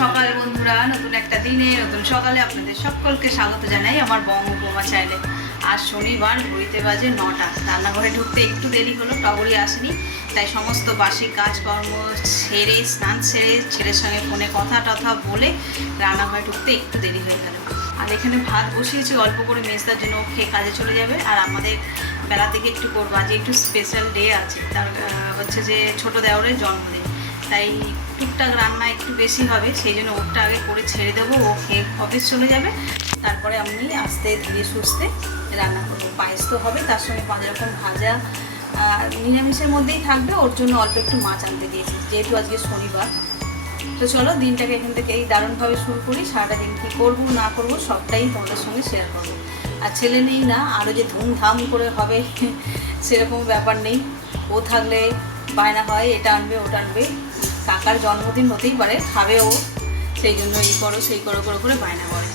সকাল বন্ধুরা, নতুন একটা দিনে নতুন সকালে আপনাদের সকলকে স্বাগত জানাই আমার বঙ্গোপমা চ্যানেলে। আজ শনিবার, ঘড়িতে বাজে 9টা। রান্নাঘরে ঢুকতে একটু দেরি হলো, টগরি আসেনি, তাই সমস্ত বাসি কাজকর্ম সেরে, স্নান সেরে, ছেলের সঙ্গে ফোনে কথা টথা বলে রান্নাঘরে ঢুকতে একটু দেরি হয়ে গেল। আর এখানে ভাত বসিয়েছি অল্প করে, মেজদার জন্য খেয়ে কাজে চলে যাবে। আর আমাদের বেলা থেকে একটু করবো, আজ একটু স্পেশাল ডে আছে, তার হচ্ছে যে ছোটো দেওরের জন্মদিন, তাই টুকটাক রান্না একটু বেশি হবে। সেই জন্য ওরটা আগে করে ছেড়ে দেবো, ও খেয়ে অফিস চলে যাবে, তারপরে আমি আস্তে ধীরে সুস্থে রান্না করবো। পায়েস তো হবে, তার সঙ্গে 5 রকম ভাজা, নিরামিষের মধ্যেই থাকবে। ওর জন্য অল্প একটু মাছ আনতে দিয়েছি, যেহেতু আজকে শনিবার। তো চলো দিনটাকে এখান থেকে এই দারুণভাবে শুরু করি। সারাটা দিন কী করবো না করবো সবটাই তোমাদের সঙ্গে শেয়ার করবো। আর ছেলে নেই না, আরও যে ধুমধাম করে হবে সেরকম ব্যাপার নেই। ও থাকলে বায়না হয়, এটা আনবে ওটা আনবে। কাকার জন্মদিন হতেই পারে, খাবে ও, সেই জন্য এই করো সেই করো করে করে বায়না করে।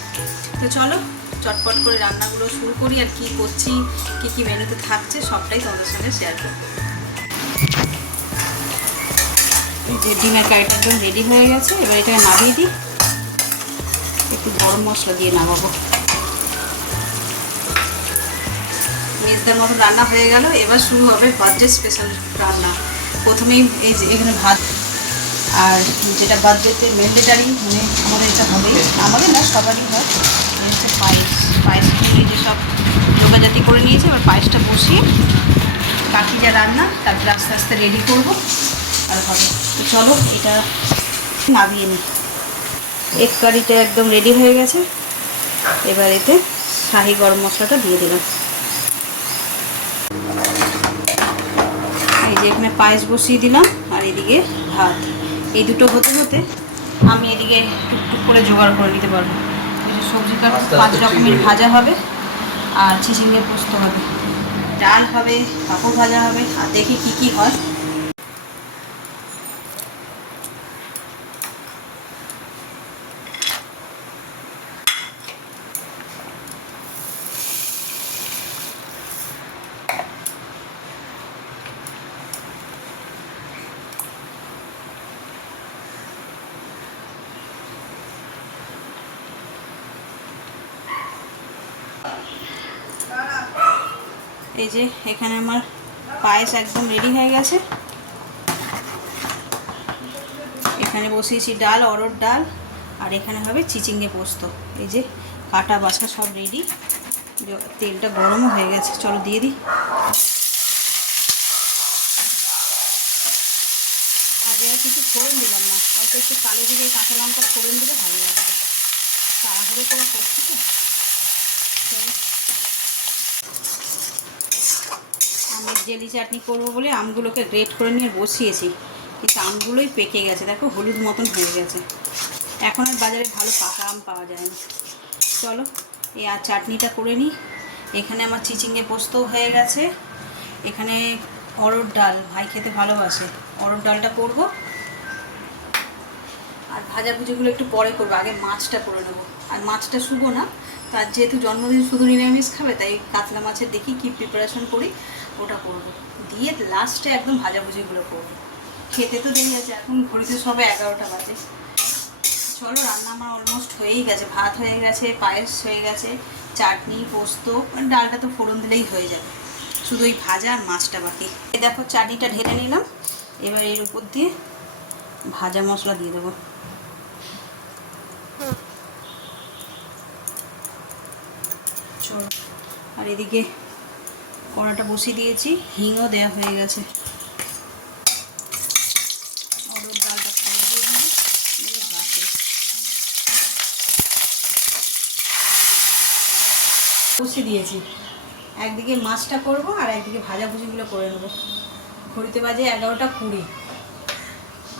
তো চলো চটপট করে রান্নাগুলো শুরু করি। আর কী করছি, কী কী মেনুতে থাকছে সবটাই তোমাদের সঙ্গে শেয়ার করবো। এই যে ডিমের কারিটা একদম রেডি হয়ে গেছে, এবার এটাকে নামিয়ে দিই। একটু গরম মশলা দিয়ে নামাবো। মেজদার মতো রান্না হয়ে গেল, এবার শুরু হবে বার্থডে স্পেশাল রান্না। প্রথমেই এই যে এখানে ভাত, আর যেটা বার্থডেতে ম্যান্ডেটারি, মানে আমাদের এটা হবেই, আমাদের না সবারই হয়, হচ্ছে পায়েস। পায়েস নিয়ে যেসব যোগাজাতি করে নিয়েছে, এবার পায়েসটা বসিয়ে বাকি যা রান্না তারপরে আস্তে আস্তে রেডি করবো আর হবে। তো চলো এটা নামিয়ে নিই। এগ কারিটা একদম রেডি হয়ে গেছে, এবার এতে শাহি গরম মশলাটা দিয়ে দিলাম। এই যে এখানে পায়েস বসিয়ে দিলাম, আর এদিকে ভাত। এই দুটো হতে হতে আমি এদিকে টুকটুক করে জোগাড় করে নিতে পারবো। এই যে সবজিটা 5 রকমের ভাজা হবে, আর চিচিঙ্গে পোস্ত হবে, ডাল হবে, পাঁপড় ভাজা হবে, আর দেখি কি কি হয়। এই যে এখানে আমার পায়েস একদম রেডি হয়ে গেছে। এখানে বসিয়েছি ডাল, অরহর ডাল, আর এখানে হবে চিচিঙ্গে পোস্ত। এই যে কাটা বাছা সব রেডি, তেলটা গরমও হয়ে গেছে, চলো দিয়ে দিই। আগে আর কিছু ফোড়ন দিলাম না, অল্প একটু কালো জিরে কাঁচা লঙ্কা ফোড়ন দিলে ভালো লাগবে, তাড়াহুড়ো করে করছি তো। চলো আমের জেলি চাটনি করবো বলে আমগুলোকে গ্রেট করে নিয়ে বসিয়েছি, কিন্তু আমগুলোই পেকে গেছে, দেখো হলুদ মতন হয়ে গেছে। এখন আর বাজারে ভালো পাকা আম পাওয়া যায় না। চলো এই আর চাটনিটা করে নিই। এখানে আমার চিচিঙ্গে পোস্ত হয়ে গেছে। এখানে অরহর ডাল, ভাই খেতে ভালোবাসে, অরহর ডালটা করব। আর ভাজাভুজিগুলো একটু পরে করবো, আগে মাছটা করে নেবো। আর মাছটা শুবো না, তার যেহেতু জন্মদিন শুধু নিরামিষ খাবে, তাই কাতলা মাছের দেখি কি প্রিপারেশন করি, ওটা করব। দিয়ে লাস্টে একদম ভাজাভুজিগুলো করবো। খেতে তো দেরি আছে, এখন ঘড়িতে সবে 11টা বাজে। চলো রান্না আমার অলমোস্ট হয়েই গেছে, ভাত হয়ে গেছে, পায়েস হয়ে গেছে, চাটনি পোস্ত, ডালটা তো ফোড়ন দিলেই হয়ে যাবে, শুধু ওই ভাজা আর মাছটা বাকি। এই দেখো চাটনিটা ঢেলে নিলাম, এবার এর উপর দিয়ে ভাজা মশলা দিয়ে দেবো। চলো আর এদিকে কড়াটা বসিয়ে দিয়েছি, হিংও দেওয়া হয়ে গেছে। অরহর ডালটা ফোড়ন দিয়ে দিলাম, এবার বাকি বসিয়ে দিয়েছি। একদিকে মাছটা করব আর একদিকে ভাজাভুজিগুলো করে নেবো। ঘড়িতে বাজে 11টা 20,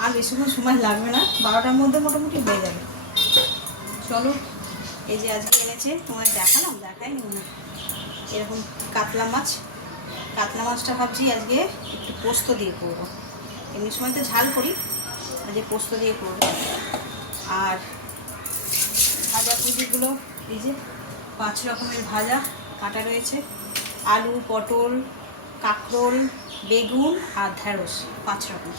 আর বেশিক্ষণ সময় লাগবে না, 12টার মধ্যে মোটামুটি হয়ে যাবে। চলো এই যে আজকে এনেছে, তোমাদের দেখালাম, দেখাইনি না, এরকম কাতলা মাছ। কাতলা মাছটা ভাবছি আজকে একটু পোস্ত দিয়ে করবো, এমনি সময় তো ঝাল করি, আজকে পোস্ত দিয়ে করবো। আর ভাজাভুজিগুলো এই যে 5 রকমের ভাজা কাটা রয়েছে, আলু, পটল, কাঁকরোল, বেগুন আর ঢেঁড়স, 5 রকম।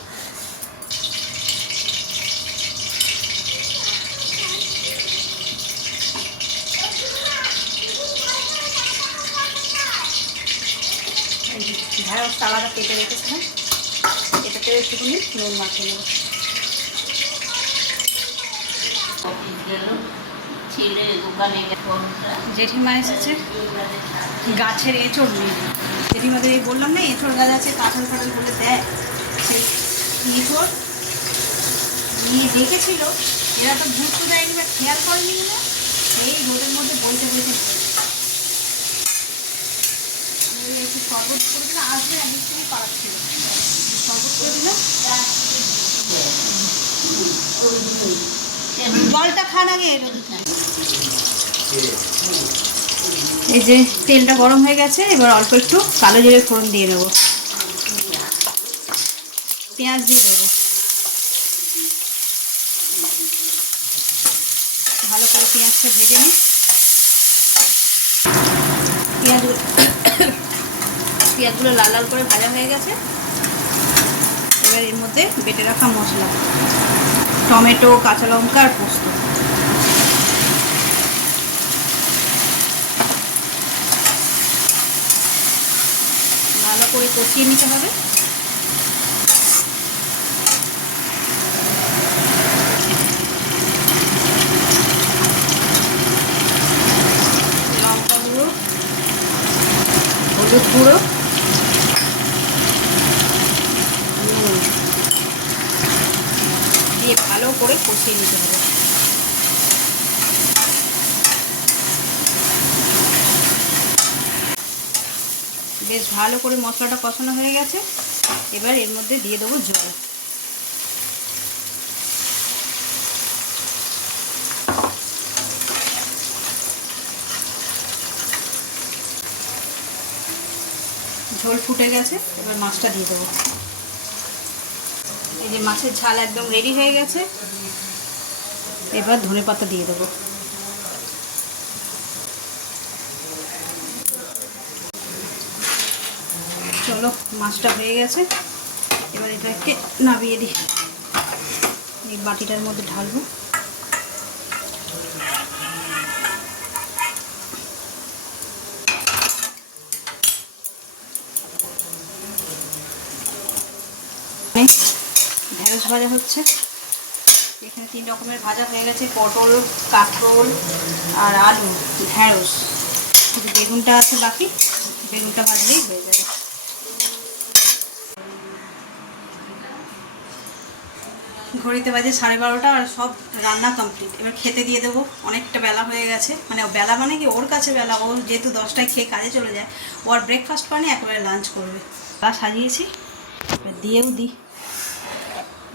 ঢ্যাঁড়সটা আলাদা কেটে রেখেছিলাম, এটাতেও একটুখানি নুন মাখিয়ে নেব। জেঠিমা এসেছে গাছের এঁচড় নিয়ে। জেঠিমাদের এই বললাম না এঁচড় গাছ আছে, কাঁঠাল ফাঠাল বলে দেয়, সেই এঁচড় নিয়ে দেখেছিল। এরা তো ঘুরতে দেয়নি বা খেয়াল করেনি না, এই রোদের মধ্যে বইতে বইতে একটু শরবত করে দিলাম। আসবে এক থেকে পাড়াচ্ছিল, শরবত করে দিলাম। জলটা খান আগে। এই যে তেলটা গরম হয়ে গেছে, এবার অল্প একটু কালো জিরে ফোড়ন দিয়ে দেবো, পেঁয়াজ দিয়ে দেবো, ভালো করে পেঁয়াজটা ভেজে নিই। পেঁয়াজগুলো লাল লাল করে ভাজা হয়ে গেছে। এবার এর মধ্যে বেটে রাখা মশলা, টমেটো, কাঁচা লঙ্কা আর পোস্ত, ভালো করে কষিয়ে নিতে হবে। লঙ্কা গুঁড়ো, হলুদ গুঁড়ো, নুন দিয়ে ভালো করে কষিয়ে নিতে হবে। বেশ ভালো করে মশলাটা কষানো হয়ে গেছে। এবার এর মধ্যে দিয়ে দেবো জল। ঝোল ফুটে গেছে, এবার মাছটা দিয়ে দেবো। এই যে মাছের ঝাল একদম রেডি হয়ে গেছে। এবার ধনেপাতা দিয়ে দেবো। চলো, মাছটা হয়ে গেছে, এবার এটাকে নামিয়ে দিই। এই বাটিটার মধ্যে ঢালবো। ঢেঁড়স ভাজা হচ্ছে। এখানে 3 রকমের ভাজা হয়ে গেছে, পটল, কাঁকরোল আর আলু, ঢেঁড়স। শুধু বেগুনটা আছে বাকি, বেগুনটা ভাজলেই হয়ে যাবে। ঘড়িতে বাজে 12:30 আর সব রান্না কমপ্লিট। এবার খেতে দিয়ে দেবো, অনেকটা বেলা হয়ে গেছে। মানে বেলা মানে কি, ওর কাছে বেলা, ও যেহেতু 10টায় খেয়ে কাজে চলে যায়, ও আর ব্রেকফাস্ট পানি একেবারে লাঞ্চ করবে। তা সাজিয়েছি, এবার দিয়েও দিই,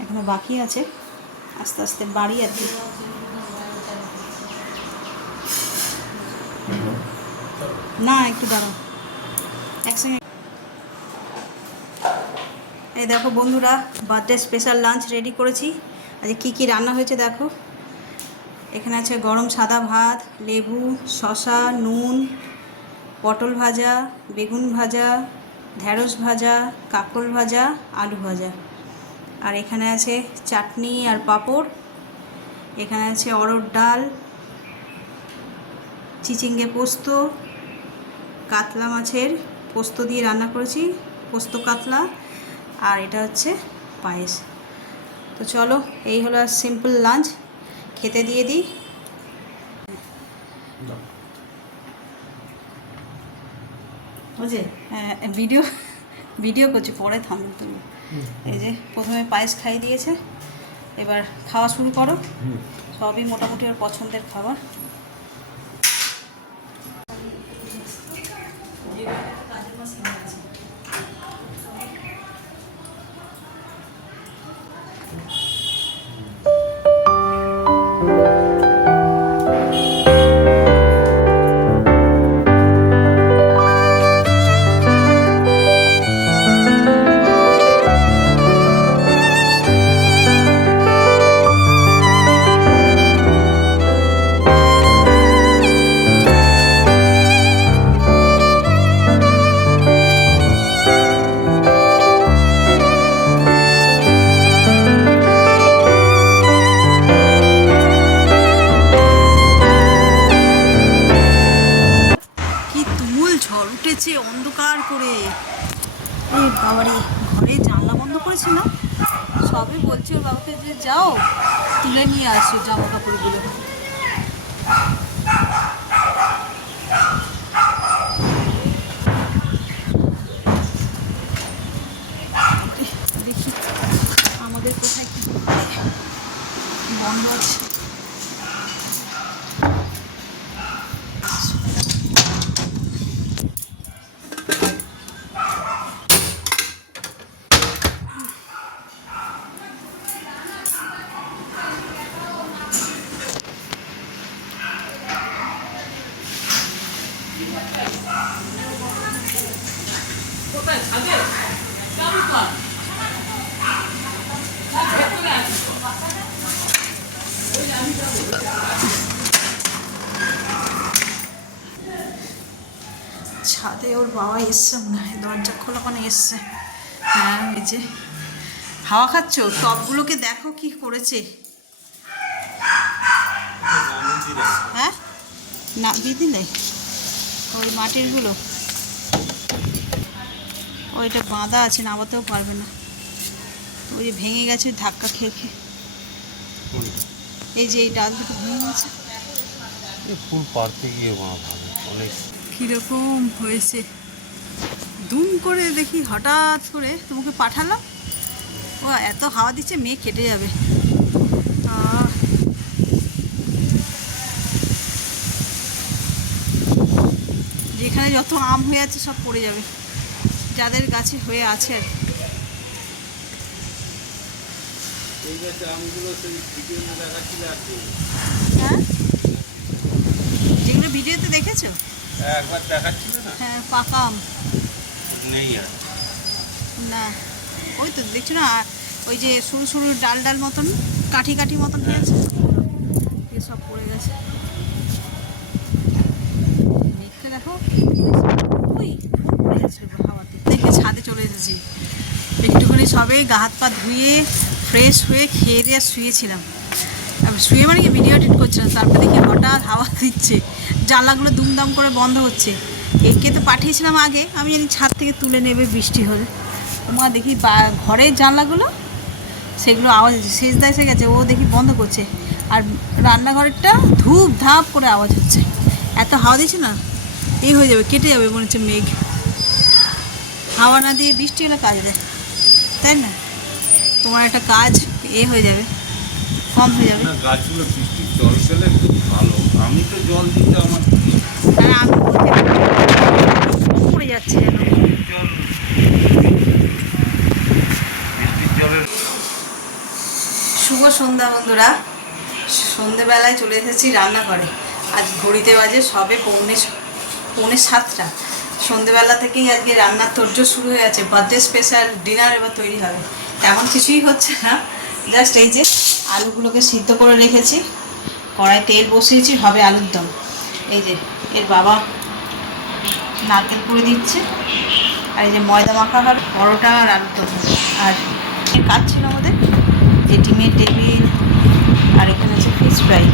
এখনো বাকি আছে, আস্তে আস্তে বাড়ি আর কি। না একটু দাঁড়াও, একসঙ্গে। এই দেখো বন্ধুরা, বার্থডে স্পেশাল লাঞ্চ রেডি করেছি। আজ কী কী রান্না হয়েছে দেখো। এখানে আছে গরম সাদা ভাত, লেবু, শসা, নুন, পটল ভাজা, বেগুন ভাজা, ঢেঁড়স ভাজা, কাঁকরোল ভাজা, আলু ভাজা। আর এখানে আছে চাটনি আর পাঁপড়। এখানে আছে অরহর ডাল, চিচিঙ্গে পোস্ত, কাতলা মাছের পোস্ত দিয়ে রান্না করেছি, পোস্ত কাতলা, আর এটা হচ্ছে পায়েস। তো চলো, এই হলো সিম্পল লাঞ্চ, খেতে দিয়ে দিই। বুঝে হ্যাঁ, ভিডিও করছি, পরে থামবে তুমি। এই যে প্রথমে পায়েস খাইয়ে দিয়েছে, এবার খাওয়া শুরু করো। সবই মোটামুটি ওর পছন্দের খাবার। সবই বলছি ওর বাবাকে যে যাও তুলে নিয়ে আসো জামা কাপড়গুলো। দেখি আমাদের কোথায় কি বন্ধ আছে। ছাদে ওর বাবা এসছে মনে হয়, দরজা খোলা মানে এসছে। হ্যাঁ এই যে হাওয়া খাচ্ছ, টবগুলোকে দেখো কি করেছে। হ্যাঁ না বিধি নেই ওই মাটিরগুলো, ওইটা বাঁধা আছে, নামাতেও পারবে না। ওই যে ভেঙে গেছে ধাক্কা খেয়ে খেয়ে। এই যে এই ডাল দুটো ভেঙে গেছে। ফুল পাড়তে গিয়ে অনেক কীরকম হয়েছে। দুম করে দেখি হঠাৎ করে তোমাকে পাঠালাম, ও এত হাওয়া দিচ্ছে মেয়ে কেটে যাবে। যেখানে যত আম হয়ে আছে সব পড়ে যাবে, যাদের গাছে হয়ে আছে আর হ্যাঁ যেগুলো ভিডিওতে দেখেছো একবার দেখাচ্ছিল না। হ্যাঁ পাকা আম নেই আর না, ওই তো দেখছো না, ওই যে সরু সরু ডাল ডাল মতন কাঠি কাঠি মতন হয়ে আছে, সব পড়ে গেছে। মেঘটা দেখো ওই পড়ে যাচ্ছে হাওয়াতে। দেখে ছাদে চলে এসেছি, একটুখানি সবেই গা হাত পা ধুয়ে ফ্রেশ হয়ে খেয়ে দিয়ে শুয়েছিলাম। শুয়ে মানে কি ভিডিও এডিট করছিলাম, তারপরে দেখি হঠাৎ হাওয়া দিচ্ছে, জানলাগুলো দুমদাম করে বন্ধ হচ্ছে। একে তো পাঠিয়েছিলাম আগে, আমি জানি ছাদ থেকে তুলে নেবে বৃষ্টি হলে। তোমার দেখি ঘরের জানলাগুলো সেগুলো আওয়াজ হচ্ছে, সেজদা এসে গেছে, ও দেখি বন্ধ করছে। আর রান্নাঘরেরটা ধূপ ধাপ করে আওয়াজ হচ্ছে, এত হাওয়া দিচ্ছে না, এই হয়ে যাবে, কেটে যাবে মনে হচ্ছে মেঘ। হাওয়া না দিয়ে বৃষ্টি হলে কাজ দেয়, তাই না? তোমার একটা কাজ হয়ে যাবে, কম হয়ে যাবে। গাছগুলো বৃষ্টির জল পেলে খুব ভালো। আমি তো জল দিতে আমার আর আমি পড়ে যাচ্ছে যেন শুভ সন্ধ্যা বন্ধুরা। সন্ধেবেলায় চলে এসেছি রান্নাঘরে। আজ ঘড়িতে বাজে সবে পৌনে 7টা। সন্ধেবেলা থেকেই আজকে রান্নার তোড়জোড় শুরু হয়ে গেছে। বার্থডে স্পেশাল ডিনার এবার তৈরি হবে, তেমন কিছুই হচ্ছে না, জাস্ট এই যে আলুগুলোকে সিদ্ধ করে রেখেছি, কড়াই তেল বসিয়েছি, হবে আলুর দম। এই যে এর বাবা নারকেল পুড়ে দিচ্ছে, আর এই যে ময়দা মাখা আর পরোটা আর আলুর দম। আর কাজ ছিল আমাদের যে ডিমের টেবিল, আর এখানে হচ্ছে ফিশ ফ্রাই,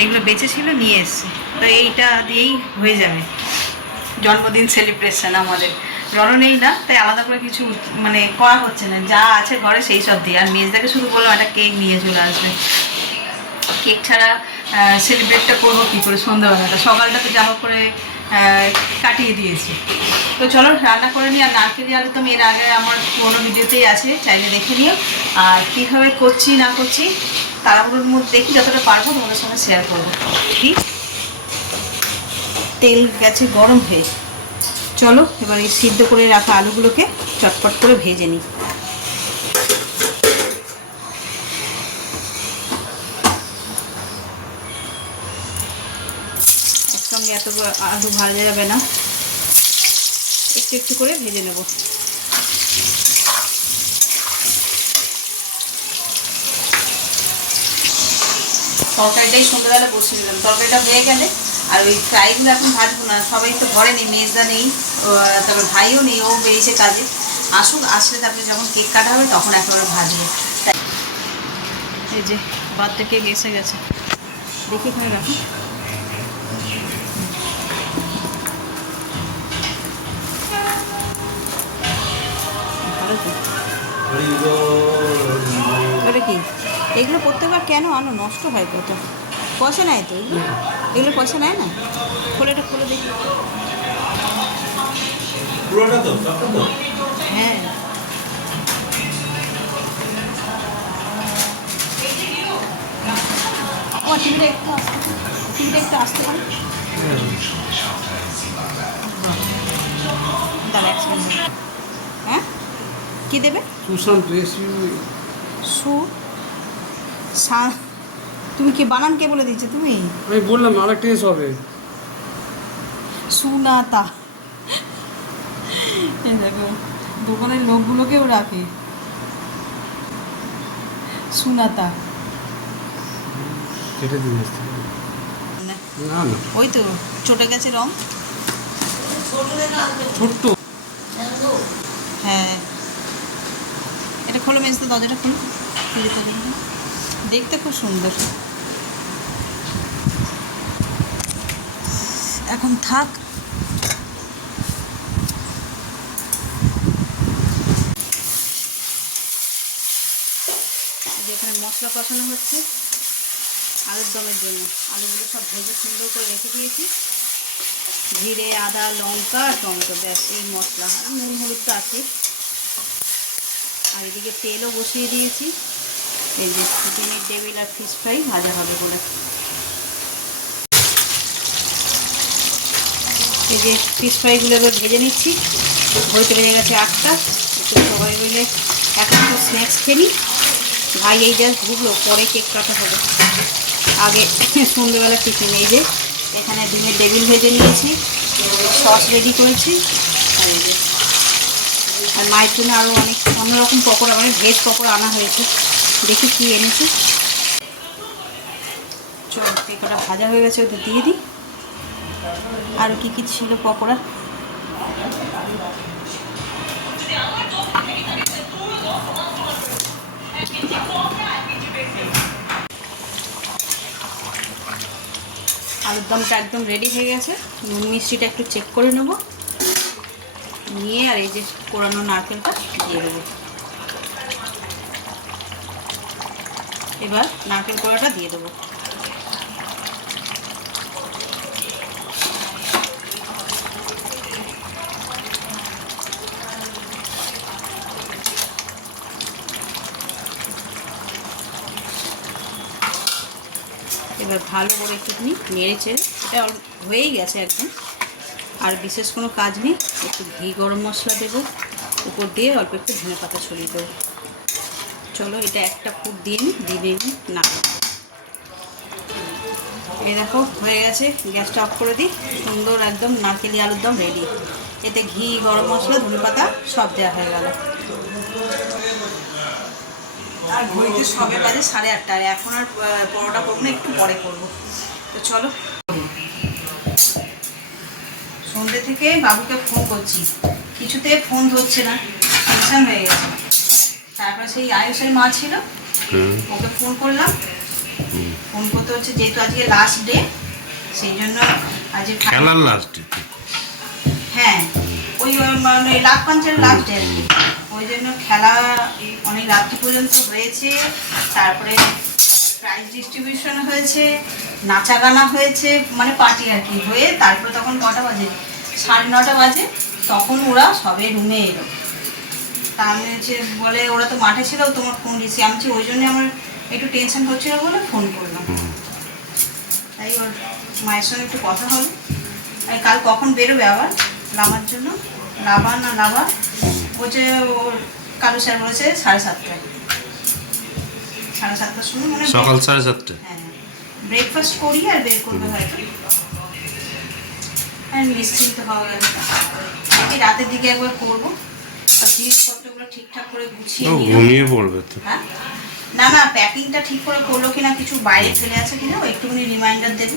এগুলো বেঁচে ছিল নিয়ে এসছে, তো এইটা দিয়েই হয়ে যাবে। জন্মদিন সেলিব্রেশন আমাদের, জ্বরও নেই না, তাই আলাদা করে কিছু মানে করা হচ্ছে না, যা আছে ঘরে সেই সব দিয়ে। আর মেজদাকে শুধু বললাম একটা কেক নিয়ে চলে আসবে, কেক ছাড়া সেলিব্রেটটা করবো কী করে সন্ধ্যাবেলাটা, সকালটা তো যা হোক করে কাটিয়ে দিয়েছি। তো চলো রান্না করে নিই। আর নারকেলি আলু তো এর আগে আমার পুরোনো ভিডিওতেই আছে, চাইলে দেখে নিও। আর কীভাবে করছি না করছি তাড়াহুড়োর মধ্যে দেখি যতটা পারবো তোমাদের সঙ্গে শেয়ার করবো। কি তেল গেছে গরম হয়ে, চলো এবার এই সিদ্ধ করে রাখা আলুগুলোকে চটপট করে ভেজে নিই। একসঙ্গে এত আলু ভাজা যাবে না, একটু একটু করে ভেজে নেব। তরকারিটাই সন্ধ্যাবেলা বসিয়ে দিলাম, তরকারিটা হয়ে গেলে আর ওই ফ্রাইগুলো এখন ভাজবো না, সবাই তো ঘরে নেই, মেজদা নেই, তারপর ভাইও নেই, ও বেরিয়েছে কাজে, আসুক, আসলে তারপরে যখন কেক কাটা হবে তখন একেবারে ভাজবো। এই যে বার্থডে কেক এসে গেছে, দেখি এখানে রাখি। ভালো তো এগুলো প্রত্যেকবার কেন আনো, নষ্ট হয় কত, পয়সা নেয় তো এগুলো, এগুলো পয়সা নেয় না। খোলে, এটা খুলে দেখি। পুরোটা তো সবটা তো হ্যাঁ, ও টিভিটা একটু আসতে, টিভিটা একটু আসতে পারে। দাঁড়া এক সেকেন্ড। হ্যাঁ, কী দেবে? সুশান্ত সু সা, তুমি কি বানান কে বলে দিচ্ছ তুমি? আমি বললাম আরেকটা এস হবে। সুনাতা, এই দেখো দোকানের লোকগুলোকেও রাখে সুনাতা। কেটে দিয়ে আসতে হবে। না না, ওই তো চটে গেছে রং। ছোট্ট। হ্যাঁ, এটা খোলো, মেজতে দরজাটা খোলো, খুলে তো দেখুন। দেখতে খুব সুন্দর। এখন থাক। যেখানে মশলা কষানো হচ্ছে আলুর দমের জন্য, আলুগুলো সব ভেজে সুন্দর করে রেখে দিয়েছি। জিরে, আদা, লঙ্কা, টমেটো, ব্যাস এই মশলা, আর নুন হলুদ তো আছে। আর এদিকে তেলও বসিয়ে দিয়েছি। এই যে ডিমের টেবিল আর ফিশ ফ্রাই ভাজা হবে বলে। এই যে ফিশ ফ্রাইগুলো এবার ভেজে নিচ্ছি। ঘড়িতে বেজে গেছে 8টা। একটু সবাই মিলে এখন একটু স্ন্যাক্স খেয়ে নিই। ভাই এই জাস্ট ঢুকলো, পরে কেক কাটা হবে। আগে সন্ধ্যেবেলা টিফিন। এই যে এখানে ডিমের টেবিল ভেজে নিয়েছি, সস রেডি করেছি। আর এই যে আর মায়ের জন্য আরও অনেক অন্যরকম পকোড়া, মানে ভেজ পকোড়া আনা হয়েছে। দেখি কী এনেছে। চল, পেকোড়া ভাজা হয়ে গেছে, ওটা দিয়ে দিই। আরও কী কী ছিল পকোড়া, আলুর দমটা একদম রেডি হয়ে গেছে। নুন মিষ্টিটা একটু চেক করে নেব, নিয়ে আর এই যে কোরানো নারকেলটা দিয়ে দেবো। এবার নারকেল কোড়াটা দিয়ে দেবো। এবার ভালো করে একটুখানি নেড়ে চেড়ে, এটা হয়েই গেছে একদম, আর বিশেষ কোনো কাজ নেই। একটু ঘি গরম মশলা দেবো, উপর দিয়ে অল্প একটু ধনে পাতা ছড়িয়ে দেবো। চলো এটা একটা ফুট দিয়ে নিই, দিয়ে নিই না। এই দেখো হয়ে গেছে, গ্যাসটা অফ করে দিই। সুন্দর একদম নারকেলি আলুর দম রেডি। এতে ঘি, গরম মশলা, ধনে পাতা সব দেওয়া হয়ে গেল। আর ঘড়িতে সবে বাজে 8:30। আর এখন আর পরোটা করবো না, একটু পরে করবো। তো চলো। সন্ধ্যে থেকে বাবুকে ফোন করছি, কিছুতে ফোন ধরছে না, টেনশন হয়ে গেছে। তারপরে সেই আয়ুষের মা ছিল, ওকে ফোন করলাম। ফোন করতে হচ্ছে, যেহেতু আজকে লাস্ট ডে, সেই জন্য আজকে খেলার লাস্ট। হ্যাঁ, ওই মানে লাভ পাঞ্চের লাস্ট ডে আর কি। ওই জন্য খেলা অনেক রাত্রি পর্যন্ত হয়েছে। তারপরে প্রাইজ ডিস্ট্রিবিউশন হয়েছে, নাচা গানা হয়েছে, মানে পার্টি আর কি হয়ে। তারপরে তখন কটা বাজে, 9:30 বাজে, তখন ওরা সবে রুমে এলো। তা আমি হচ্ছে বলে, ওরা তো মাঠে ছিল, তোমার ফোন রিসিভ, আমি ওই জন্য আমার একটু টেনশন হচ্ছিল বলে ফোন করলাম। তাই ওর মায়ের সঙ্গে একটু কথা হলো। আর কাল কখন বেরোবে আবার লাভার জন্য, লাভা না লাভা বলছে, ওর কালু স্যার বলেছে 7:30। 7:30টার সময় মানে সকাল 7:30। হ্যাঁ, ব্রেকফাস্ট করি আর বের করবে হয়তো। হ্যাঁ, নিশ্চিন্ত হওয়া গেল। এই রাতের দিকে একবার করবো, আর জিনিসপত্রগুলো ঠিকঠাক করে গুছিয়ে নিয়ে। ঘুমিয়ে পড়বে তো। হ্যাঁ, না না, প্যাকিংটা ঠিক করে করলো কিনা, কিছু বাইরে ফেলে আছে কিনা, একটুখানি রিমাইন্ডার দেবে,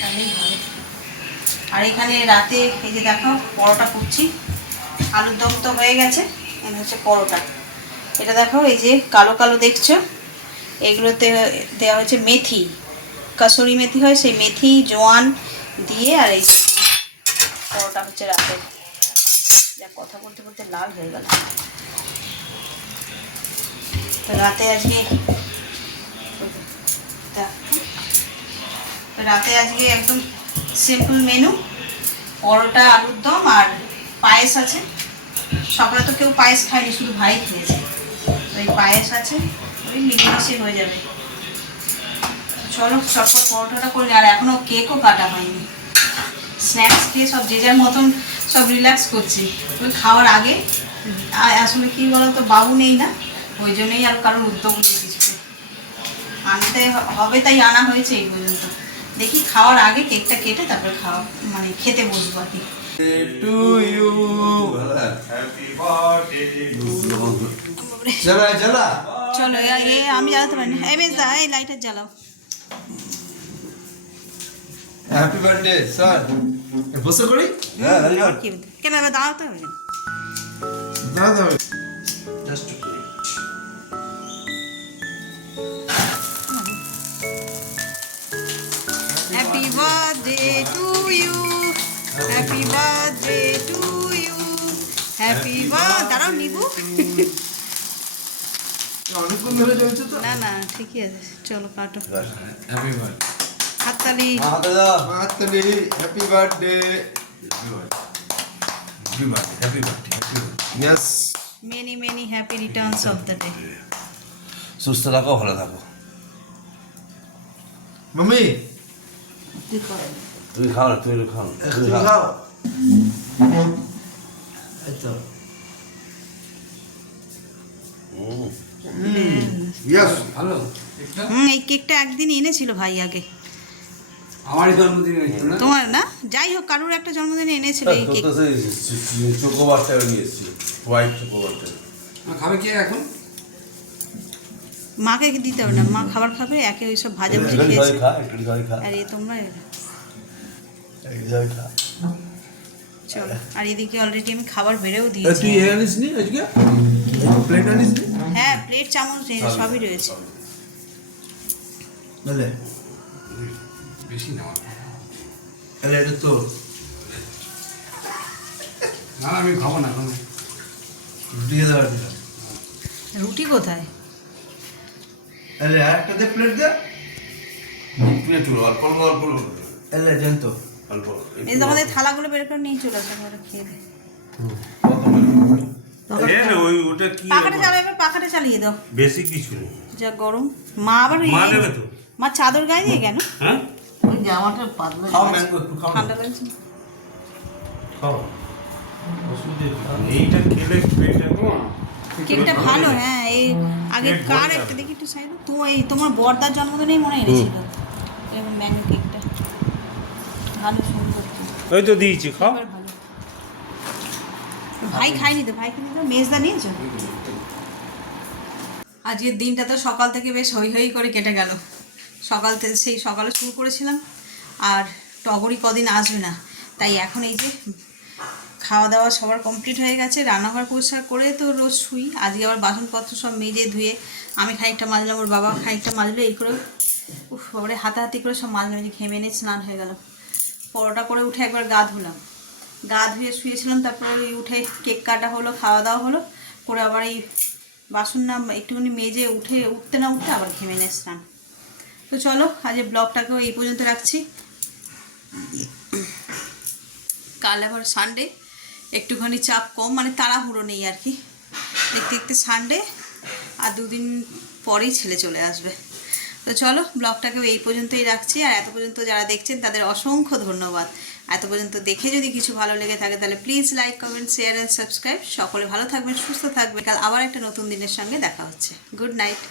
তাহলেই হবে। আর এখানে রাতে এই যে দেখো পরোটা করছি। আলুর দম তো হয়ে গেছে, এখানে হচ্ছে পরোটা। এটা দেখো, এই যে কালো কালো দেখছো, এগুলোতে দেওয়া হয়েছে মেথি, কাসুরি মেথি হয়, সেই মেথি জোয়ান দিয়ে। আর এই যে পরোটা হচ্ছে রাতে। যা কথা বলতে বলতে লাল হয়ে গেল। তো রাতে আজকে একদম সিম্পল মেনু, পরোটা আলুর দম আর পায়েস আছে। সকালে তো কেউ পায়েস খায়নি, শুধু ভাই খেয়েছে। তো এই পায়েস আছে, ওই মিলেমিশে হয়ে যাবে। চলো চটপট পরোটাটা করে, আর এখনও কেকও কাটা হয়নি। স্ন্যাক্স খেয়ে সব যে যার মতন সব রিল্যাক্স করছি। ওই খাওয়ার আগে আসলে কী বলো তো, বাবু নেই না, ওই জন্যই আর কারোর উদ্যোগ নেই কিছু আনতে হবে, তাই আনা হয়েছে এই পর্যন্ত। দেখি খাওয়ার আগে কেকটা কেটে তারপরে খাওয়া মানে খেতে বসবো আর কি। চলো আমি জ্বালাতে পারি না। এই বেশ দা, এই লাইটার জ্বালাও। Happy birthday sir. বসে করি? হ্যাঁ কি কেন এবার দাঁড়াতে হবে কেন? দাঁড়াতে হবে just happy birthday to you, happy birthday to you, happy birthday. দাঁড়াও নিবু। অনেকক্ষণ ধরে চলছে তো। না না ঠিকই আছে, চলো কাটো। Happy birthday. হাততালি। হাতে দাও। হাততালি। Happy birthday. Happy birthday, happy birthday, happy birthday. Yes. Many many happy Returns of the day. সুস্থ থাকো, ভালো থাকো। মাম্মি তুমি খাও না, তুমি একটু খাও না। তুমি খাও। এই তো। ইয়েস। ভালো একটা এই কেকটা একদিন এনেছিল ভাই আগে, আমারই জন্মদিন হয়েছিল না? তোমার না, যাই হোক কারোর একটা জন্মদিনে এনেছিল এই কেক। চোকোবারটা নিয়ে এসেছি, হোয়াইট চোকোবারটা। খাবে কে এখন? মাকে দিতে হবে না, মা খাবার খাবে, একে ওই সব ভাজাভুজি একটু খেয়েছে। খা, একটু খা। আর তোমরা একটু খা। চলো। আর এদিকে অলরেডি আমি খাবার বেড়েও তুই দিয়েছি। এ আনিস নি আজকে? প্লেট আনিস নি? হ্যাঁ প্লেট চামচ সবই রয়েছে। বলে বেশি নেওয়া তাহলে এটা তো না, আমি খাবো না এখন। দিয়ে দেওয়ার দিলাম। রুটি কোথায়? তাহলে আরেকটা দে প্লেট দে। প্লেট অল্প অল্প তাহলে জানতো অল্প। এই তোমাদের থালাগুলো বের করে নিয়ে চলে আসো, আমরা খেয়ে দিই। ওটা কি পাখাটা চালাও, এবার পাখাটা চালিয়ে দাও। বেশি কিছু নেই। যা গরম। মা আবার মা নেবে তো? মা চাদর গায়ে দিয়ে কেন? হ্যাঁ, ওই জামাটা পাতলা, খাও ম্যাঙ্গো, একটু খাও। ঠান্ডা লাগছে। খাও। এইটা খেলে পেটে কেকটা ভালো, হ্যাঁ। এই আগে কার একটা দেখি একটু সাইড তো, এই তোমার বড়দার জন্মদিনেই মনে এনেছিল এরকম ম্যাঙ্গো কেকটা। ভালো সুন্দর তো। ওই তো দিয়েছি, খাও। এবার ভালো। ভাই খাইনি তো, ভাই কিনে তো মেজদা নিয়েছো। আজকের দিনটা তো সকাল থেকে বেশ হই হই করে কেটে গেল। সকাল থেকে সেই সকালে শুরু করেছিলাম, আর টগরি কদিন আসবে না, তাই এখন এই যে খাওয়া দাওয়া সবার কমপ্লিট হয়ে গেছে। রান্নাঘর পরিষ্কার করে তো রোজ শুই। আজকে আবার বাসনপত্র সব মেজে ধুয়ে আমি খানিকটা মাজলাম, ওর বাবা খানিকটা মাজলো, এই করে বাবারে হাতাহাতি করে সব মাজলাম। ঘেমে নিয়ে স্নান হয়ে গেল। পরোটা করে উঠে একবার গা ধুলাম, গা ধুয়ে শুয়েছিলাম। তারপরে ওই উঠে কেক কাটা হলো, খাওয়া দাওয়া হলো করে আবার এই বাসন না একটুখানি মেজে উঠতে না উঠতে আবার ঘেমে নিয়ে স্নান। তো চলো আজ ব্লগটাকেও এই পর্যন্ত রাখছি। কাল আবার সানডে, একটুখানি চাপ কম, মানে তাড়াহুড়ো নেই আর কি। দেখতে দেখতে সানডে, আর দুদিন পরেই ছেলে চলে আসবে। তো চলো ব্লগটাকেও এই পর্যন্তই রাখছি। আর এত পর্যন্ত যারা দেখছেন তাদের অসংখ্য ধন্যবাদ। এত পর্যন্ত দেখে যদি কিছু ভালো লেগে থাকে তাহলে please like, comment, share and subscribe. সকলে ভালো থাকবেন, সুস্থ থাকবেন। কাল আবার একটা নতুন দিনের সঙ্গে দেখা হচ্ছে। Good night.